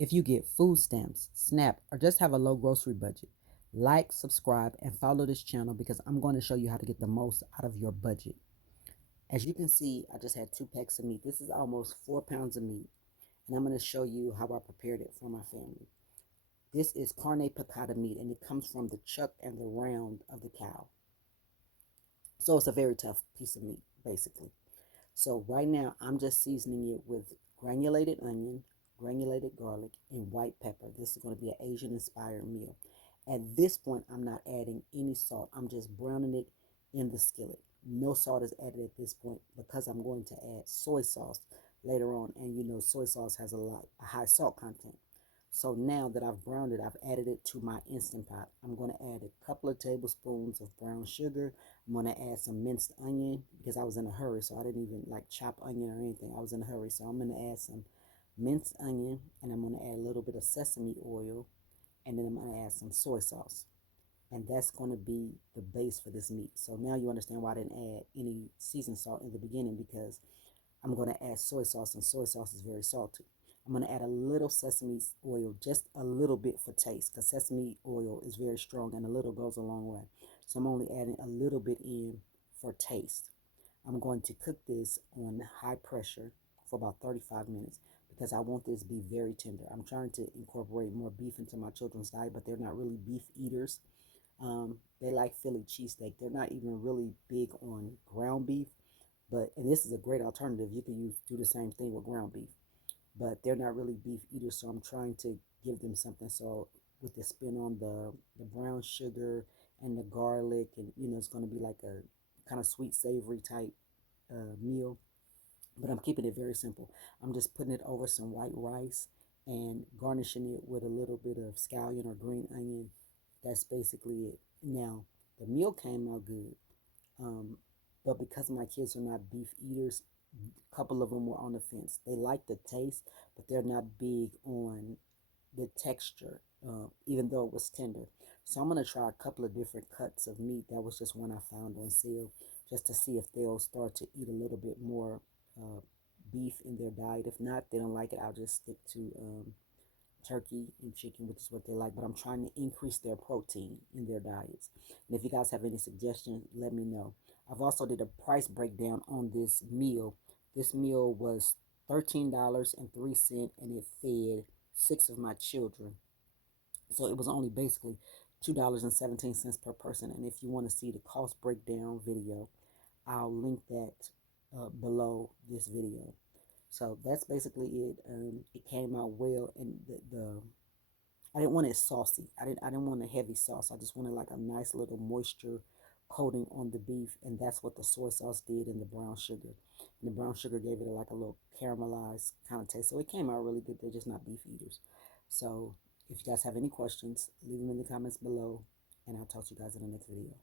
If you get food stamps, SNAP, or just have a low grocery budget, like, subscribe, and follow this channel because I'm going to show you how to get the most out of your budget. As you can see, I just had 2 packs of meat. This is almost 4 pounds of meat, and I'm going to show you how I prepared it for my family. This is carne picada meat, and it comes from the chuck and the round of the cow. So it's a very tough piece of meat, basically. So right now, I'm just seasoning it with granulated onion, granulated garlic, and white pepper. This is going to be an Asian-inspired meal. At this point, I'm not adding any salt. I'm just browning it in the skillet. No salt is added at this point because I'm going to add soy sauce later on. And you know, soy sauce has a high salt content. So now that I've browned it, I've added it to my Instant Pot. I'm going to add a couple of tablespoons of brown sugar. I'm going to add some minced onion because I was in a hurry, so I didn't even like chop onion or anything. I was in a hurry, so I'm going to add some minced onion, and I'm going to add a little bit of sesame oil, and then I'm going to add some soy sauce. And that's going to be the base for this meat. So now you understand why I didn't add any seasoned salt in the beginning, because I'm going to add soy sauce, and soy sauce is very salty. I'm going to add a little sesame oil, just a little bit for taste, because sesame oil is very strong and a little goes a long way. So I'm only adding a little bit in for taste. I'm going to cook this on high pressure for about 35 minutes because I want this to be very tender. I'm trying to incorporate more beef into my children's diet, but they're not really beef eaters. They like Philly cheesesteak. They're not even really big on ground beef. But and this is a great alternative. You can do the same thing with ground beef, but they're not really beef eaters. So I'm trying to give them something. So with the spin on the brown sugar and the garlic, and you know, it's going to be like a kind of sweet savory type meal. But I'm keeping it very simple. I'm just putting it over some white rice and garnishing it with a little bit of scallion or green onion. That's basically it. Now the meal came out good. Um, but because my kids are not beef eaters, a couple of them were on the fence. They like the taste, but they're not big on the texture, even though it was tender. So I'm gonna try a couple of different cuts of meat. That was just one I found on sale, just to see if they'll start to eat a little bit more uh, beef in their diet. If not, they don't like it. I'll just stick to turkey and chicken, which is what they like. But I'm trying to increase their protein in their diets. And if you guys have any suggestions, let me know. I've also did a price breakdown on this meal. This meal was $13.03, and it fed 6 of my children. So it was only basically $2.17 per person. And if you want to see the cost breakdown video, I'll link that below this video. So that's basically it. It came out well, and the I didn't want it saucy. I didn't want a heavy sauce. I just wanted like a nice little moisture coating on the beef, and that's what the soy sauce did, and the brown sugar. And the brown sugar gave it like a little caramelized kind of taste. So it came out really good. They're just not beef eaters. So if you guys have any questions, leave them in the comments below, and I'll talk to you guys in the next video.